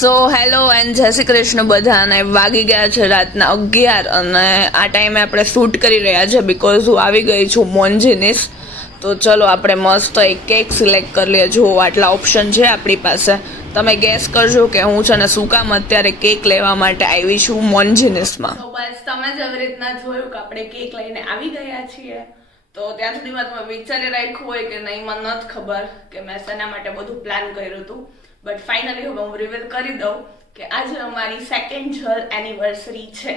So hello and જય શ્રી કૃષ્ણ બધાને. વાગી ગયા છે રાતના 11 અને આ ટાઈમે આપણે શૂટ કરી રહ્યા છે બિકોઝ હું આવી ગઈ છું મોન્જીનીસ. તો ચલો આપણે મસ્ત એક કેક સિલેક્ટ કરી લઈએ. જુઓ આટલા ઓપ્શન છે આપણી પાસે. તમે ગેસ કરજો કે હું છે ને શું કામ અત્યારે કેક લેવા માટે આવી છું મોન્જીનીસમાં. તો બસ તમે જ આવી રીતના જોયું કે આપણે કેક લઈને આવી ગયા છીએ. તો ત્યાં સુધીમાં તમે વિચારી રાખ્યું હોય કે નહીં, મને નથી ખબર કે મેં શેના માટે બધું પ્લાન કર્યું હતું. બટ ફાઇનલી હવે હું રિવીલ કરી દઉં કે આજે અમારી સેકન્ડ જલ એનિવર્સરી છે.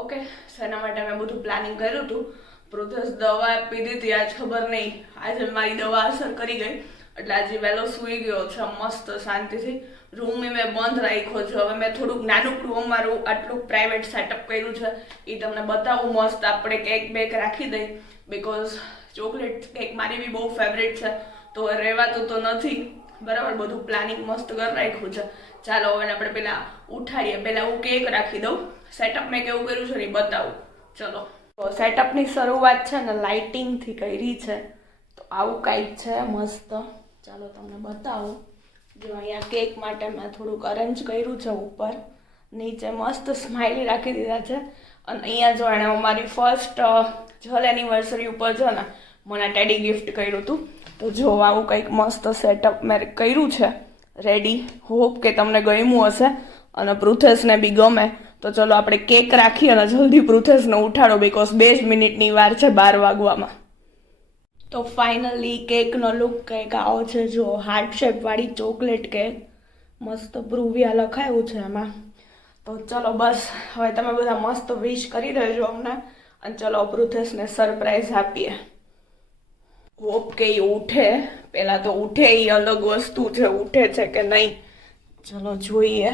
ઓકે, શેના માટે મેં બધું પ્લાનિંગ કર્યું હતું. પ્રોધસ દવા પીધી હતી, આજ ખબર નહીં આજે મારી દવા અસર કરી ગઈ એટલે આજે વહેલો સૂઈ ગયો છે મસ્ત શાંતિથી. રૂમ મેં બંધ રાખ્યો છે. હવે મેં થોડુંક નાનકડું અમારું આટલું પ્રાઇવેટ સેટઅપ કર્યું છે એ તમને બતાવું. મસ્ત આપણે કેક બેક રાખી દઈ બિકોઝ ચોકલેટ કેક મારી બી બહુ ફેવરેટ છે. તો રહેવાતું તો નથી બરાબર. બધું પ્લાનિંગ મસ્ત કરી રાખ્યું છે. ચાલો હવે આપણે પેલા ઉઠાડીએ. પહેલા હું કેક રાખી દઉં. સેટઅપ મેં કેવું કર્યું છે ને એ બતાવું. ચલો, તો સેટઅપની શરૂઆત છે ને લાઇટિંગથી કરી છે. તો આવું કંઈક છે મસ્ત. ચાલો તમને બતાવું. જો અહીંયા કેક માટે મેં થોડુંક અરેન્જ કર્યું છે. ઉપર નીચે મસ્ત સ્માઇલી રાખી દીધા છે. અને અહીંયા જો એણે મારી ફર્સ્ટ જલ એનિવર્સરી ઉપર છે ને મને ટેડી ગિફ્ટ કર્યું હતું. તો જો આવું કંઈક મસ્ત સેટઅપ મેં કર્યું છે રેડી. હોપ કે તમને ગમ્યું હશે અને પૃથેશને બી ગમે. તો ચલો આપણે કેક રાખી અને જલ્દી પૃથેશને ઉઠાડો બિકોઝ 2 જ મિનિટની વાર છે 12 વાગવામાં. તો ફાઇનલી કેકનો લુક કંઈક આવો છે. જો હાર્ટ શેપવાળી ચોકલેટ કેક મસ્ત પ્રુવિયા લખાયું છે એમાં. તો ચલો બસ હવે તમે બધા મસ્ત વિશ કરી દેજો અમને અને ચલો પૃથેશને સરપ્રાઈઝ આપીએ. હોપ કે એ ઉઠે. પહેલા તો ઉઠે એ અલગ વસ્તુ છે, ઉઠે છે કે નહીં ચલો જોઈએ.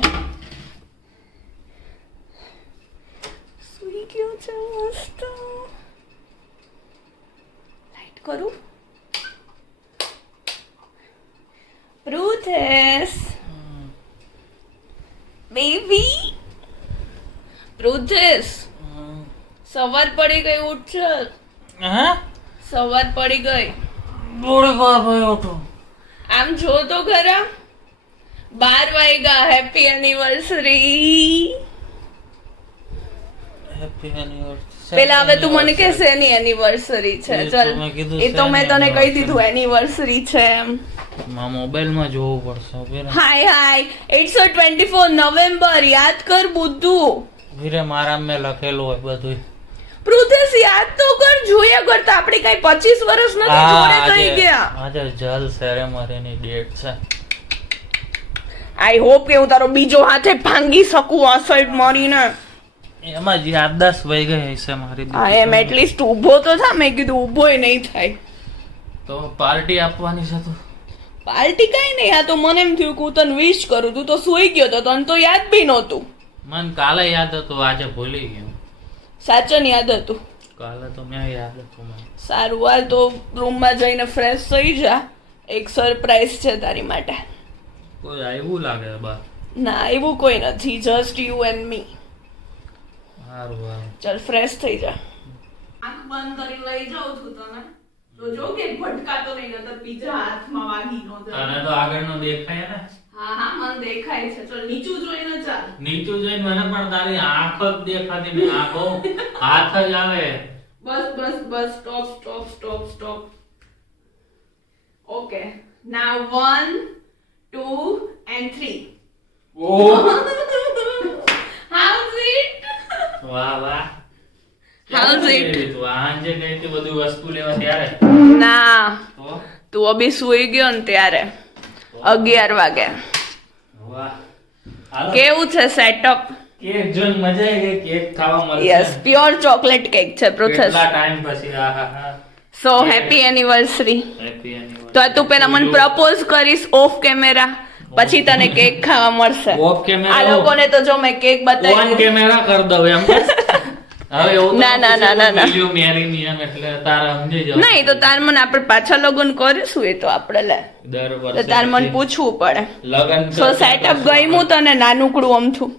સુઈ ગયો છે મસ્ત. લાઈટ કરું. પૃથેશ બેબી, પૃથેશ સવાર પડી ગઈ, ઉઠ. હા, સવાર પડી ગઈ. થોડી વાર ભાઈ ઉઠો. આમ જો તો ખરા 12 વાગ્યા. Happy anniversary. Happy anniversary. પેલા હવે તું મને કે શેની એનિવર્સરી છે? ચલ એ તો મેં તને કહી દીધું એનિવર્સરી છે એમ. માં મોબાઈલમાં જોવું પડશે. હાય હાય, ઇટ્સ 24 નવેમ્બર. યાદ કર બધું. વીરે મારા મેં લખેલું હોય બધું. પૃથેશ યાદ તો કર. જોઈએ કરતા આપણે કઈ 25 વર્ષ નથી જોડે થઈ ગયા. આજે જલ સેરેમનીની ડેટ છે. આઈ હોપ કે હું તારો બીજો હાથે ભાંગી શકું આ સાઈડ મારીને. એમાં જ યાદદાસ્ત વહી ગઈ હશે મારી. હા એમ એટલીસ્ટ ઊભો તો થા. મેં કીધું ઊભોય નહીં થાય. તો પાર્ટી આપવાની છે. તો પાર્ટી કઈ નહીં. આ તો મને એમ થયું કે હું તને વિશ કરું. તું તો સૂઈ ગયો તો તને તો યાદ બી નહોતું. મને કાલે યાદ હતું, આજે ભૂલી ગયો. સાચન યાદ હતું. કાલે તો મેં યાદ હતું મને. સારું હાલ તો રૂમમાં જઈને ફ્રેશ થઈ જા. એક સરપ્રાઈઝ છે તારી માટે. કોઈ આવ્યું લાગે બહાર? ના એવું કોઈ નથી, જસ્ટ યુ એન્ડ મી. સારું સારું. ચલ ફ્રેશ થઈ જા. આંખ બંધ કરી લઈ જાઉં છું તને. તો જો કે ભટકાતો નહીં, નતર બીજા હાથમાં વાગી ન જાય. તને તો આગળનો દેખાય ને? હા હા મને દેખાય છે. ચલ નીચું જોઈને ચાલ. નીચું જોઈને મને પણ તારી આંખ જ દેખાતી નહીં. આંખો હાથ જ આવે. બસ બસ બસ. Stop stop stop stop. Okay now 1 2 and 3. Oh How's it? વાહ વાહ. How's it? તું આજે ગઈ હતી બધું વસ્તુ લેવા ત્યારે? ના તો તું અભી સૂઈ ગયો ને ત્યારે 11 વાગે. વાહ. હાલો. કેવું છે સેટઅપ? કેક જોઈને મજા આવી ગઈ. કેક ખાવા મળશે. યસ, પ્યોર ચોકલેટ કેક છે પ્રોસેસ. કેટલા ટાઈમ પછી. આહા. So happy anniversary. Happy anniversary. તો તું પેલા મને પ્રપોઝ કરીશ ઓફ કેમેરા, પછી તને કેક ખાવા મળશે. Of camera? આ લોકોને તો જો મેં કેક ઓન બતાવી. કેમેરા કર દઉં એમ. હવે એવું ના, ના, ના, ના, ના. વિડિયો મેરી ની એમ એટલે તારા સમજી જાવ. નહીં તો તાર મને આપણે પાછા લગ્ન કરીશું એ તો આપણે લે. દર તો વર્ષે તાર મને પૂછવું પડે. લગન સો સેટઅપ ગમ્યું તને? નાનકડું અમથું?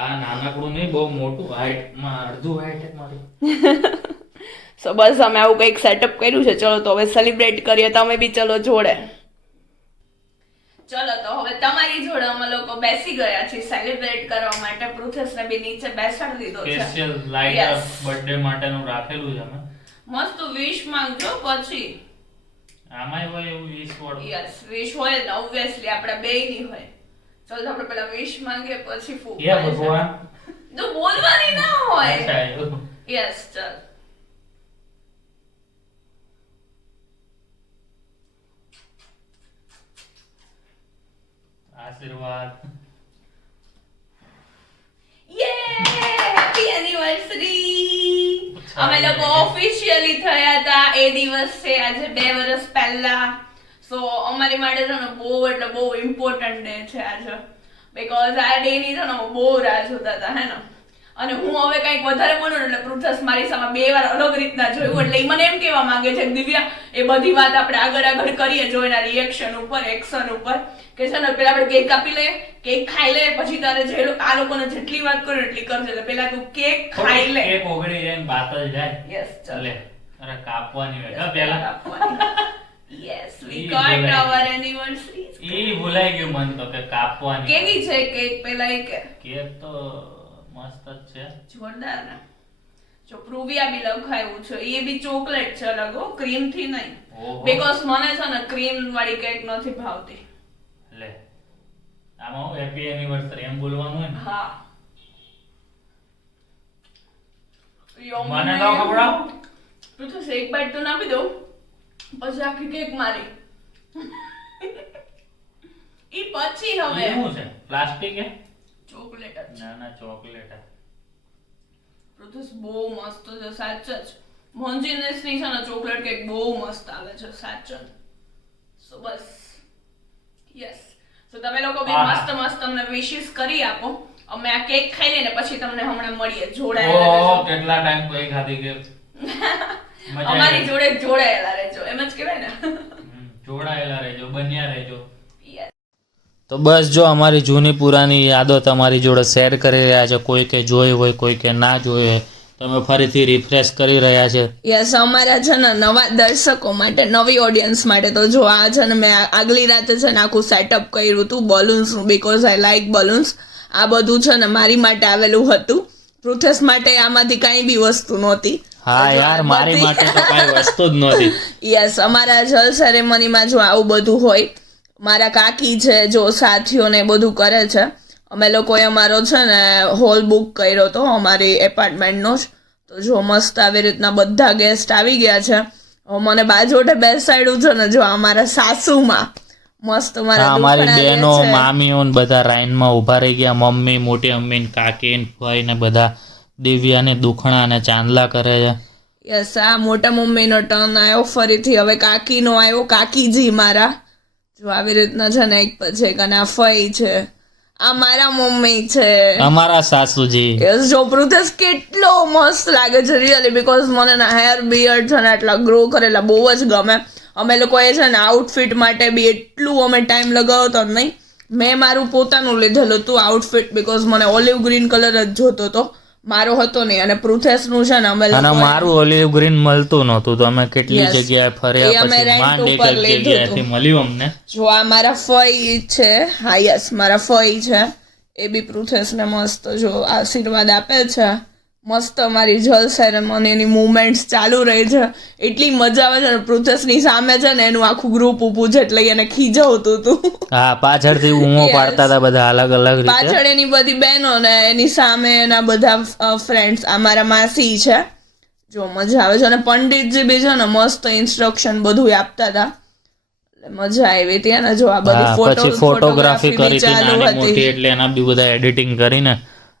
આ નાનકડું નહીં, બહુ મોટું. હાઈટ માં અડધું હાઈટ મારી. સો બસ અમે આવું કંઈક સેટઅપ કર્યું છે. ચલો તો હવે સેલિબ્રેટ કરીએ. તમે બી ચલો જોડે. ચલો તો હવે તમારી જોડે અમે લોકો બેસી ગયા છીએ સેલિબ્રેટ કરવા માટે. પૃથ્વીને બી નીચે બેસાડી દીધો છે. Special light Yes. બર્થડે માટેનું રાખેલું છે અમે. મસ્ત વિશ માંગજો પછી. આમાંય હોય એવું 20 વાળું. યસ વિશ હોય ને ઓબ્વિયસલી આપણે બેયની હોય. ચલો તો આપણે પેલા વિશ માંગીએ પછી ફૂક. હે ભગવાન. તો બોલવાની ના હોય. અચ્છા એવું. યસ ચલ. આશીર્વાદ. Happy anniversary. અમે લોકો ઓફિશિયલી થયા હતા એ દિવસે આજે 2 વર્ષ પહેલા. સો અમારી માટે છે ને બહુ એટલે બહુ ઇમ્પોર્ટન્ટ ડે છે આજે. બીકોઝ આ ડે ની છે ને અમે બહુ રાહ જોતા હતા હે ને. અને હું હવે કંઈક વધારે બોલું ને એટલે પૃથ્વી મારી સામે 2 વાર અલગ રીતના જોયું એટલે ઈ મને એમ કહેવા માંગે છે કે દિવ્યા એ બધી વાત આપણે આગળ કરીએ જો એના રિએક્શન ઉપર એક્શન ઉપર કે છે ને પેલા આપણે કેક કાપી લે કેક ખાઈ લે પછી તારે જે આ લોકોને જેટલી વાત કરો એટલી કરજે એટલે પેલા તું કેક ખાઈ લે. કેક ઓગળી જાય ને બાત જ જાય. યસ ચાલે. અરે કાપવાની હોય હા પેલા. યસ વી ઈ ગોટ ભૂલાઈ અવર એનિવર્સરી. ઈ ભૂલાઈ ગયું મન તો કે કાપવાની. કેવી છે કેક પેલા એ કે કેક તો મસ્ત જ છે. જોરદાર ને. જો પ્રુવિયા બી લખાયું છે એ બી ચોકલેટ છે અલગ ક્રીમ થી નહીં. ઓહો. બીકોઝ મને છે ને ક્રીમ વાળી કેક નથી ભાવતી. લે આમાં હું હેપી એનિવર્સરી એમ બોલવાનું હોય ને. હા મને તો ખવડાવ. તું તો એક બાઈટ તો નાખી દઉં પછી આખી કેક મારી ઈ પછી હવે ઈ શું છે પ્લાસ્ટિક હે ચોકલેટ જ ના ના ચોકલેટ હે. પૃથ્વી બહુ મસ્ત છે સાચ જ. મોન્જીનેસ ની છે ને ચોકલેટ કેક બહુ મસ્ત આવે છે સાચ જ. સો બસ યસ તો તમે લોકો બી આહા. મસ્ત મસ્ત તમને વિશિસ કરી આપો. અમે આ કેક ખાઈ લઈને પછી તમને હમણાં મળીએ ઓહ જોડાયેલા કેટલા ટાઈમ કોઈ ખાધી કે મજા અમારી આવી. જોડે જોડાયેલા રહેજો એમ જ કહેવાય ને. જોડાયેલા રહેજો બન્યા રહેજો. Yes. તો બસ જો અમારી જૂની પુરાની યાદો તમારી જોડે શેર કરી રહ્યા છે. કોઈ કે જોઈ હોય કોઈ કે ના જોઈ હોય તમે ફરીથી રિફ્રેશ કરી રહ્યા છે. યસ અમારા છે ને નવા દર્શકો માટે નવી ઓડિયન્સ માટે તો જો આ છે ને મેં આગલી રાતે છે ને આખું સેટઅપ કર્યું હતું બલૂન્સનું બીકોઝ આઈ લાઈક બલૂન્સ. આ બધું છે ને મારી માટે આવેલું હતું. પૃથ્વી માટે આમાંથી કાંઈ બી વસ્તુ નહોતી. હા યાર મારી માટે તો કાંઈ વસ્તુ જ નહોતી. યસ અમારા જલ સેરેમનીમાં જો આવું બધું હોય. મારા કાકી છે જો સાથીઓને બધું કરે છે. અમે લોકોએ અમારો છે ને હોલ બુક કર્યો હતો અમારી એપાર્ટમેન્ટનો જ. તો જો મસ્ત આવી રીતના બધા ગેસ્ટ આવી ગયા છે. હવે મને બાજોટે બેસાડ્યું છે ને જો અમારા સાસુમાં મસ્ત મારા અમારી દુખણા બહેનો રહે છે. મામીઓ ને બધા લાઈનમાં ઊભા રહી ગયા. મમ્મી મોટી મમ્મી ને કાકી ને ભાઈ ને બધા દિવ્યાને દુખણા ને ચાંદલા કરે છે. યસ આ મોટા મમ્મીનો ટર્ન આવ્યો ફરીથી હવે કાકીનો આવ્યો. કાકીજી મારા જો આવી રીતના છે ને એક પછી એક અને આ ફઈ છે આ મારા મમ્મી છે. અમારા સાસુજી યસ જો પૃથ્વી કેટલો મસ્ત લાગે છે રિયલી બીકોઝ મને ના હેર બિયર્ડ છે ને એટલા ગ્રો કરેલા બહુ જ ગમે. અમે લોકોએ છે ને આઉટફિટ માટે બી એટલું અમે ટાઈમ લગાવ્યો તો નહીં. મેં મારું પોતાનું લીધેલું હતું આઉટફિટ બીકોઝ મને ઓલિવ ગ્રીન કલર જ જોતો હતો મારો હતો નહીં અને પૃથ્વીનું છે ને અમે અને લોકોએ મારું ઓલિવ ગ્રીન મળતું નહોતું તો અમે કેટલી Yes. જગ્યાએ એ ફર્યા અમે પછી rent માંડ એક ઉપર જ લીધું જગ્યાએથી હતું. મળ્યું અમને. જો આ મારા ફઈ છે હા યસ મારા ફઈ છે એ બી પૃથ્વીને મસ્ત જો આશીર્વાદ આપે છે. મસ્ત અમારી જલ સેરેમનીની મુવમેન્ટ્સ ચાલુ રહી છે. એટલી મજા આવે છે ને પૃથ્વીની સામે છે ને એનું આખું ગ્રુપ ઊભું છે એટલે એને ખીજવતું હતું. હા પાછળથી ઊંઘો Yes. પાડતા હતા બધા અલગ અલગ રીતે. પાછળ એની બધી બહેનો ને એની સામે એના બધા ફ્રેન્ડ્સ અમારા માસી છે. જો મજા આવે છે અને પંડિતજી બી છે ને મસ્ત ઇન્સ્ટ્રક્શન બધું આપતા હતા એટલે મજા આવી હતી ને જો આ બધી હા પછી ફોટોગ્રાફી કરી હતી ચાલુ નાની મોટી હતી. એટલે એના બી બધા એડિટિંગ કરીને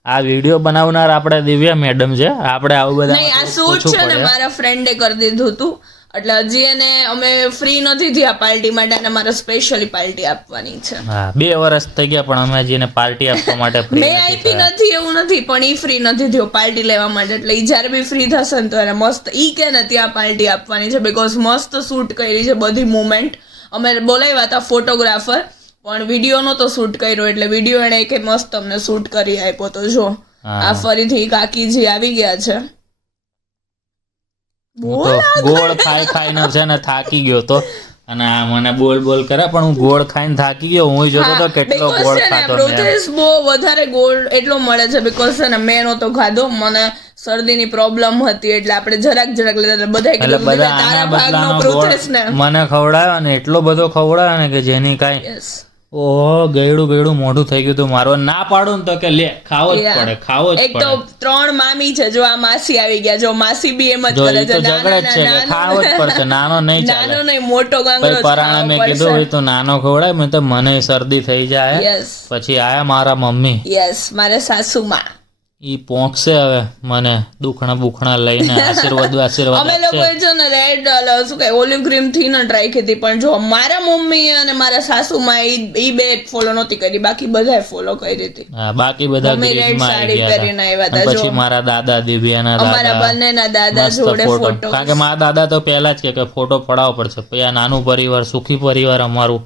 આ વિડીયો બનાવનાર આપણે દિવ્યા મેડમ છે. આપણે આવું બધા નહીં આ શૂટ છે ને મારા ફ્રેન્ડે કરી દીધું હતું એટલે હજી એને અમે ફ્રી નથી થયા પાર્ટી માટે અને મારે સ્પેશિયલી પાર્ટી આપવાની છે. હા 2 વર્ષ થઈ ગયા પણ અમે હજી એને પાર્ટી આપવા માટે free મેં નથી આપી થયા. નથી એવું નથી પણ ઈ ફ્રી નથી થયો પાર્ટી લેવા માટે એટલે ઈ જ્યારે બી ફ્રી થશે ને તો એને મસ્ત ઈ કે ને ત્યાં પાર્ટી આપવાની છે બીકોઝ મસ્ત શૂટ કરી છે બધી મુમેન્ટ. અમે બોલાવ્યા હતા ફોટોગ્રાફર પણ વિડીયો નહોતો શૂટ કર્યો એટલે વિડીયો એને કે મસ્ત અમને શૂટ કરી આપ્યો તો જો હા. આ ફરીથી કાકીજી આવી ગયા છે. હું તો ગોળ ખાઈ ખાઈને છે ને થાકી ગયો તો અને આ મને બોલ બોલ કરે પણ હું ગોળ ખાઈને થાકી ગયો. હું જોતો તો કેટલો ગોળ ખાતો મેં. પ્રોસેસ બહુ વધારે ગોળ એટલો મળે છે બીકોઝ છે ને મેં નહોતો ખાધો, મને શરદીની પ્રોબ્લેમ હતી એટલે આપણે જરાક લેતા હતા. બધાએ એટલે કીધું બધા તારા આના ભાગનો બદલાનો પ્રોસેસ ને ગોળ મને ખવડાવ્યો ને એટલો બધો ખવડાવ્યો ને કે જેની કાંઈ યસ ઓહો ગયડું મોઢું થઈ ગયું હતું મારું. ના પાડું ને તો કે લે ખાવો જ પડે, ખાવો જ એક તો પડે. 3 મામી છે, જો આ માસી આવી ગયા, જો માસી બી એમ જ જો કરે ઈ તો છે, ઝઘડે જ છે કે ખાવો જ પડશે, નાનો નહીં ચાલે. નાનો નહીં મોટો ગાંગડો પછી પરાણે મેં કીધું હોય તો નાનો ખવડાય. મેં તો મને શરદી થઈ જાય. યસ પછી આયા મારા મમ્મી, યસ મારા સાસુમાં. ઈ પોંખશે હવે મને દુખણા બુખણા લઈને આશીર્વાદ અમે લોકોએ છે ને રેડ શું કહેવાય ઓલિવ ક્રીમ થી ને ટ્રાય કરી પણ જો મારા મમ્મી અને મારા સાસુમાં ઈ બે ફોલો નહોતી કરી, બાકી બધાએ ફોલો કરી હતી. હા બાકી બધા મમ્મી રેડ ગ્રીનમાં સાડી આવી પહેરીને ગયા આવ્યા હતા. હતા. પછી મારા દાદા દિવ્યાના અમારા દાદા બંનેના દાદા મસ્ત જોડે ફોટો, ફોટો, કારણ કે મારા દાદા તો પહેલા જ કે ફોટો પડાવવો પડશે. પછી આ નાનું પરિવાર સુખી પરિવાર અમારું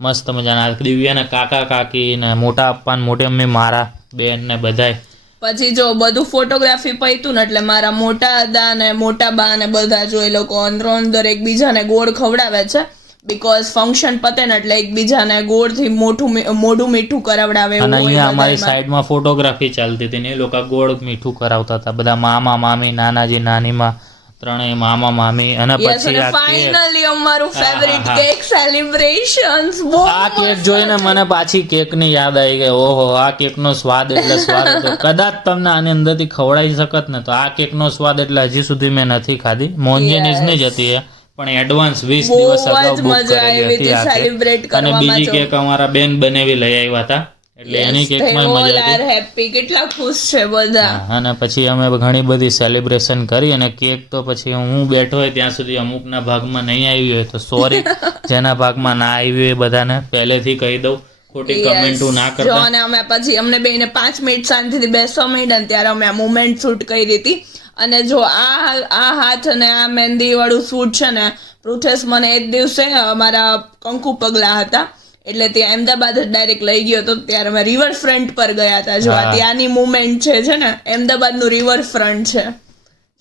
મસ્ત મજાના. દિવ્યાના કાકા કાકી ને મોટા પપ્પા ને મોટી મમ્મી મારા બેન ને બધાય. પછી જો બધું ફોટોગ્રાફી પૈતું ને એટલે મારા મોટા દાદા ને મોટા બા ને બધા જો એ લોકો અંદર એકબીજાને ગોળ ખવડાવે છે બીકોઝ ફંક્શન પતે ને એટલે એકબીજાને ગોળથી મોઢું મીઠું કરાવડાવે એવું અને હોય અહીંયા અમારી બધાયમાં. સાઈડમાં ફોટોગ્રાફી ચાલતી હતી ને એ લોકો ગોળ મીઠું કરાવતા હતા. બધા મામા મામી નાનાજી નાનીમાં ત્રણેય મામા મામી. અને Yes, પછી અને આ કેક, finally અમારું ફેવરિટ હા. કેક સેલિબ્રેશન્સ બહુ આ કેક જોઈને મને પાછી કેક ની યાદ આવી ગઈ. ઓહો આ કેક નો સ્વાદ એટલે સ્વાદ હતો. કદાચ તમને આની અંદરથી ખવડાવી શકત ને તો આ કેક નો સ્વાદ એટલે હજી સુધી મેં નથી ખાધી. મોન્જેનીઝ ની જ હતી એ, પણ એડવાન્સ 20 દિવસ બહુ અગાઉ જ બુક મજા કરેલી આવી હતી હતી આ કેક. સેલિબ્રેટ અને કરવામાં. બીજી કેક અમારા બેન બનેવી લઈ આવ્યા હતા એટલે એની કેકમાં મજા હતી. હેપી, કેટલા ખુશ છે બધા. હા, અને પછી અમે ઘણી બધી સેલિબ્રેશન કરી અને કેક તો પછી હું બેઠો હોય ત્યાં સુધી અમુકના ભાગમાં નહીં આવી હોય તો સોરી. જેના ભાગમાં ના આવી હોય બધાને પહેલેથી કહી દઉં, ખોટી કમેન્ટો ના જો કરતા. અને અમે પછી અમને બેને 5 મિનિટ શાંતિથી બેસવા માંડ્યા ને ત્યારે અમે આ મુમેન્ટ શૂટ કરી હતી. અને જો આ હાથ અને આ મહેંદી વાળું શૂટ છે ને પૃથેશ મને એ જ દિવસે અમારા કંકુ પગલા હતા એટલે ત્યાં અમદાવાદ જ ડાયરેક્ટ લઈ ગયો હતો. ત્યારે અમે રિવર ફ્રન્ટ પર ગયા હતા. જો આ ત્યાંની મુમેન્ટ છે ને અમદાવાદ નું રિવર ફ્રન્ટ છે.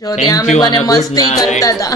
જો ત્યાં અમે બંને મસ્તી કરતા હતા.